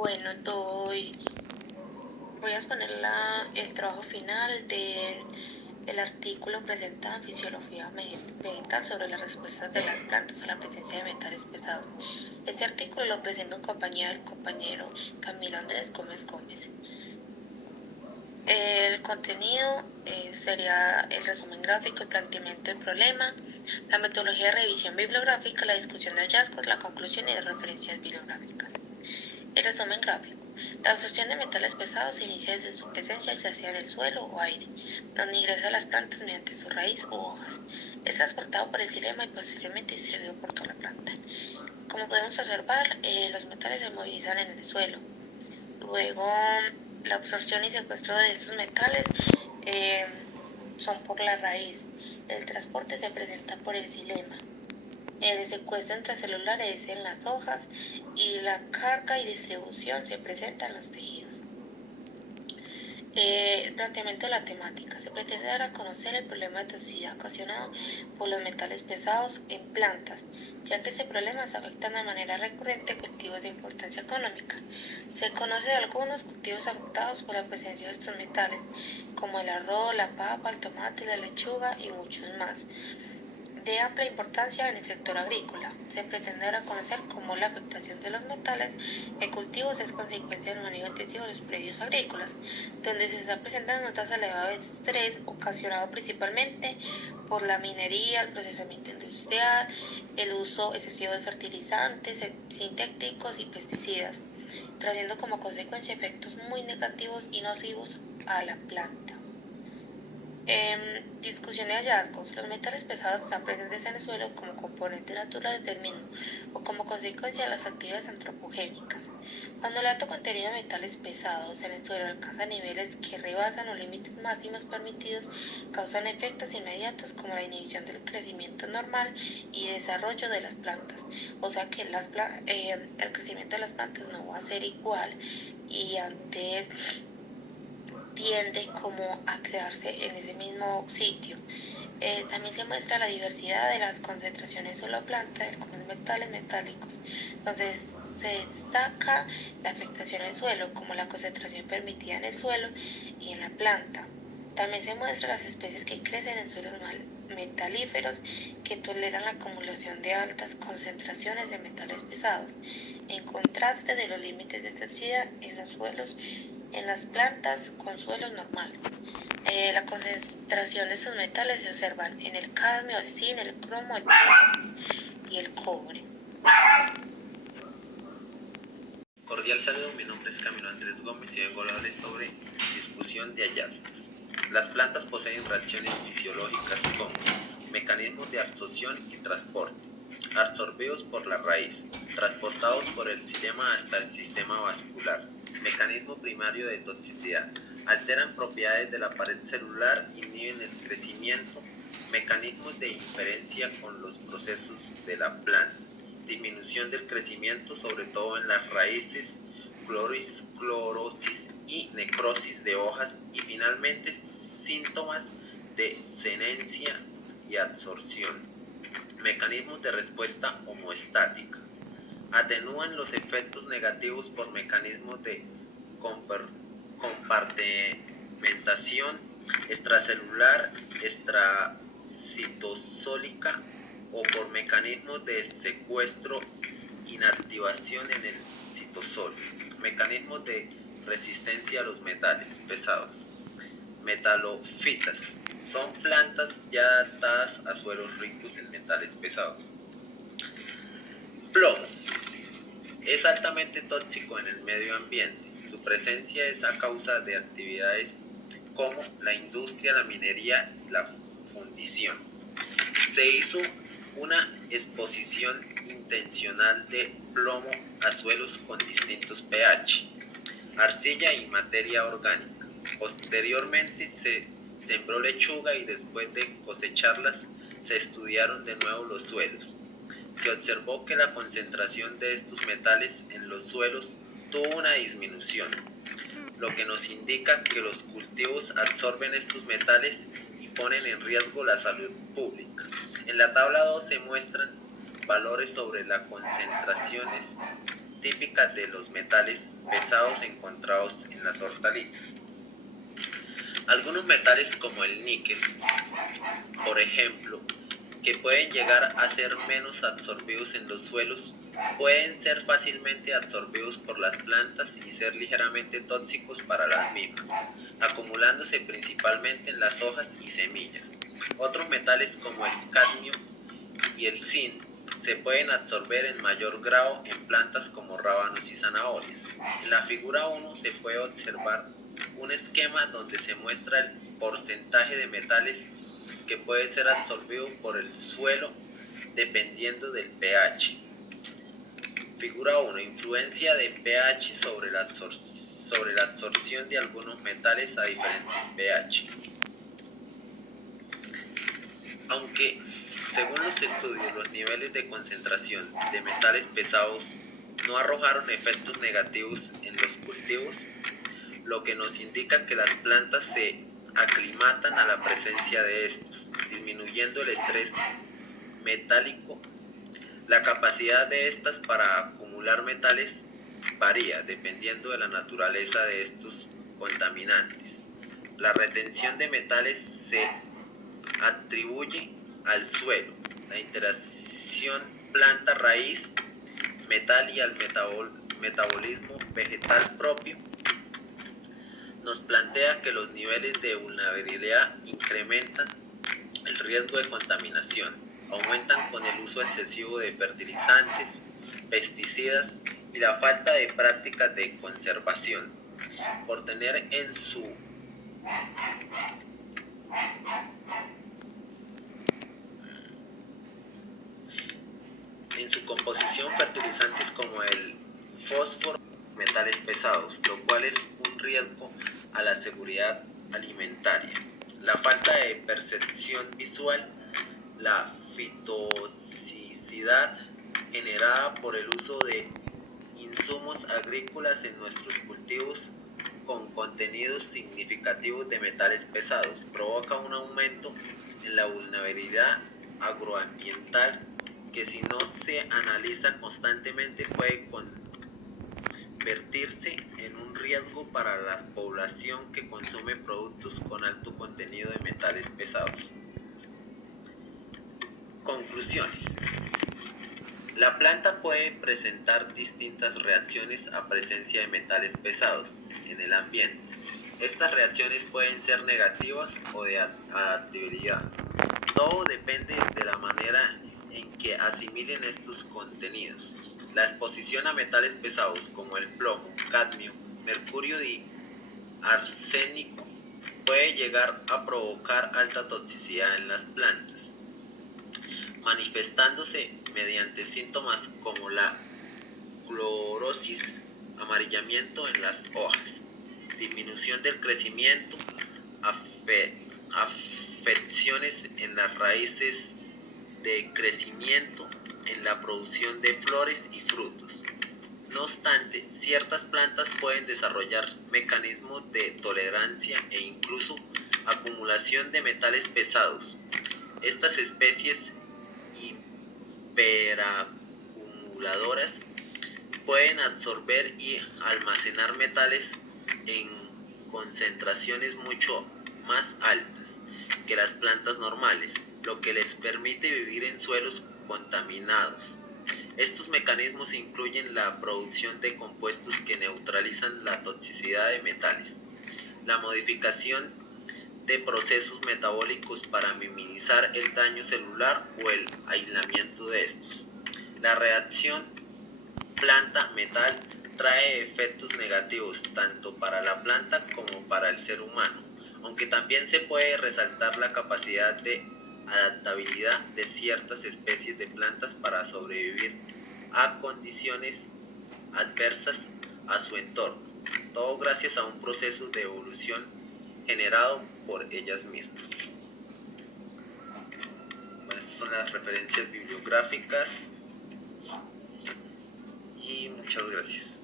Bueno, voy a exponer el trabajo final del artículo presentado en Fisiología Vegetal sobre las respuestas de las plantas a la presencia de metales pesados. Este artículo lo presenta en compañía del compañero Camilo Andrés Gómez Gómez. El contenido sería el resumen gráfico, el planteamiento del problema, la metodología de revisión bibliográfica, la discusión de hallazgos, la conclusión y las referencias bibliográficas. El resumen gráfico. La absorción de metales pesados se inicia desde su presencia, ya sea en el suelo o aire, donde ingresa a las plantas mediante su raíz u hojas. Es transportado por el xilema y posteriormente distribuido por toda la planta. Como podemos observar, los metales se movilizan en el suelo. Luego, la absorción y secuestro de estos metales son por la raíz. El transporte se presenta por el xilema. El secuestro intracelular es en las hojas y la carga y distribución se presenta en los tejidos. El planteamiento de la temática. Se pretende dar a conocer el problema de toxicidad ocasionado por los metales pesados en plantas, ya que ese problema se afecta de manera recurrente cultivos de importancia económica. Se conocen algunos cultivos afectados por la presencia de estos metales, como el arroz, la papa, el tomate, la lechuga y muchos más. De amplia importancia en el sector agrícola. Se pretende dar a conocer cómo la afectación de los metales en cultivos es consecuencia del manejo intensivo de los predios agrícolas, donde se está presentando un tasa elevada de estrés ocasionado principalmente por la minería, el procesamiento industrial, el uso excesivo de fertilizantes sintéticos y pesticidas, trayendo como consecuencia efectos muy negativos y nocivos a la planta. Discusión de hallazgos. Los metales pesados están presentes en el suelo como componentes naturales del mismo o como consecuencia de las actividades antropogénicas. Cuando el alto contenido de metales pesados en el suelo alcanza niveles que rebasan los límites máximos permitidos, causan efectos inmediatos como la inhibición del crecimiento normal y desarrollo de las plantas. O sea que el crecimiento de las plantas no va a ser igual y antes tiende como a quedarse en ese mismo sitio. También se muestra la diversidad de las concentraciones de la planta de algunos metales metálicos, donde se destaca la afectación al suelo, como la concentración permitida en el suelo y en la planta. También se muestran las especies que crecen en suelos metalíferos que toleran la acumulación de altas concentraciones de metales pesados, en contraste de los límites de toxicidad en los suelos en las plantas con suelos normales. La concentración de estos metales se observan en el cadmio, el zinc, el cromo, el y el cobre. Cordial saludo, mi nombre es Camilo Andrés Gómez y vengo a hablarles sobre discusión de hallazgos. Las plantas poseen reacciones fisiológicas como mecanismos de absorción y transporte, absorbidos por la raíz, transportados por el xilema hasta el sistema vascular. Mecanismo primario de toxicidad. Alteran propiedades de la pared celular, inhiben el crecimiento. Mecanismos de inferencia con los procesos de la planta. Disminución del crecimiento, sobre todo en las raíces, clorosis y necrosis de hojas, y finalmente síntomas de senescencia y absorción. Mecanismos de respuesta homeostática. Atenúan los efectos negativos por mecanismos de compartimentación extracelular, extracitosólica o por mecanismos de secuestro, inactivación en el citosol. Mecanismos de resistencia a los metales pesados. Metalofitas. Son plantas ya adaptadas a suelos ricos en metales pesados. Plomo. Es altamente tóxico en el medio ambiente. Su presencia es a causa de actividades como la industria, la minería y la fundición. Se hizo una exposición intencional de plomo a suelos con distintos pH, arcilla y materia orgánica. Posteriormente se sembró lechuga y después de cosecharlas se estudiaron de nuevo los suelos. Se observó que la concentración de estos metales en los suelos tuvo una disminución, lo que nos indica que los cultivos absorben estos metales y ponen en riesgo la salud pública. En la tabla 2 se muestran valores sobre las concentraciones típica de los metales pesados encontrados en las hortalizas. Algunos metales como el níquel, por ejemplo, que pueden llegar a ser menos absorbidos en los suelos, pueden ser fácilmente absorbidos por las plantas y ser ligeramente tóxicos para las mismas, acumulándose principalmente en las hojas y semillas. Otros metales como el cadmio y el zinc se pueden absorber en mayor grado en plantas como rábanos y zanahorias. En la figura 1 se puede observar un esquema donde se muestra el porcentaje de metales que puede ser absorbido por el suelo dependiendo del pH. Figura 1. Influencia de pH sobre la absorción de algunos metales a diferentes pH. Aunque, según los estudios, los niveles de concentración de metales pesados no arrojaron efectos negativos en los cultivos, lo que nos indica que las plantas se aclimatan a la presencia de estos, disminuyendo el estrés metálico. La capacidad de estas para acumular metales varía dependiendo de la naturaleza de estos contaminantes. La retención de metales se atribuye al suelo, la interacción planta-raíz, metal y al metabolismo vegetal propio. Nos plantea que los niveles de vulnerabilidad incrementan el riesgo de contaminación, aumentan con el uso excesivo de fertilizantes, pesticidas y la falta de prácticas de conservación. Por tener en su composición fertilizantes como el fósforo, metales pesados, lo cual es un riesgo a la seguridad alimentaria. La falta de percepción visual, la fitotoxicidad generada por el uso de insumos agrícolas en nuestros cultivos con contenidos significativos de metales pesados provoca un aumento en la vulnerabilidad agroambiental que, si no se analiza constantemente, puede convertirse en un riesgo para la población que consume productos con alto contenido de metales pesados. Conclusiones. La planta puede presentar distintas reacciones a presencia de metales pesados en el ambiente. Estas reacciones pueden ser negativas o de adaptabilidad. Todo depende de la manera en que asimilen estos contenidos. La exposición a metales pesados como el plomo, cadmio, mercurio y arsénico puede llegar a provocar alta toxicidad en las plantas, manifestándose mediante síntomas como la clorosis, amarillamiento en las hojas, disminución del crecimiento, afecciones en las raíces de crecimiento, en la producción de flores y frutos. No obstante, ciertas plantas pueden desarrollar mecanismos de tolerancia e incluso acumulación de metales pesados. Estas especies hiperacumuladoras pueden absorber y almacenar metales en concentraciones mucho más altas que las plantas normales, lo que les permite vivir en suelos contaminados. Estos mecanismos incluyen la producción de compuestos que neutralizan la toxicidad de metales, la modificación de procesos metabólicos para minimizar el daño celular o el aislamiento de estos. La reacción planta-metal trae efectos negativos tanto para la planta como para el ser humano, aunque también se puede resaltar la capacidad de adaptabilidad de ciertas especies de plantas para sobrevivir a condiciones adversas a su entorno, todo gracias a un proceso de evolución generado por ellas mismas. Bueno, estas son las referencias bibliográficas y muchas gracias.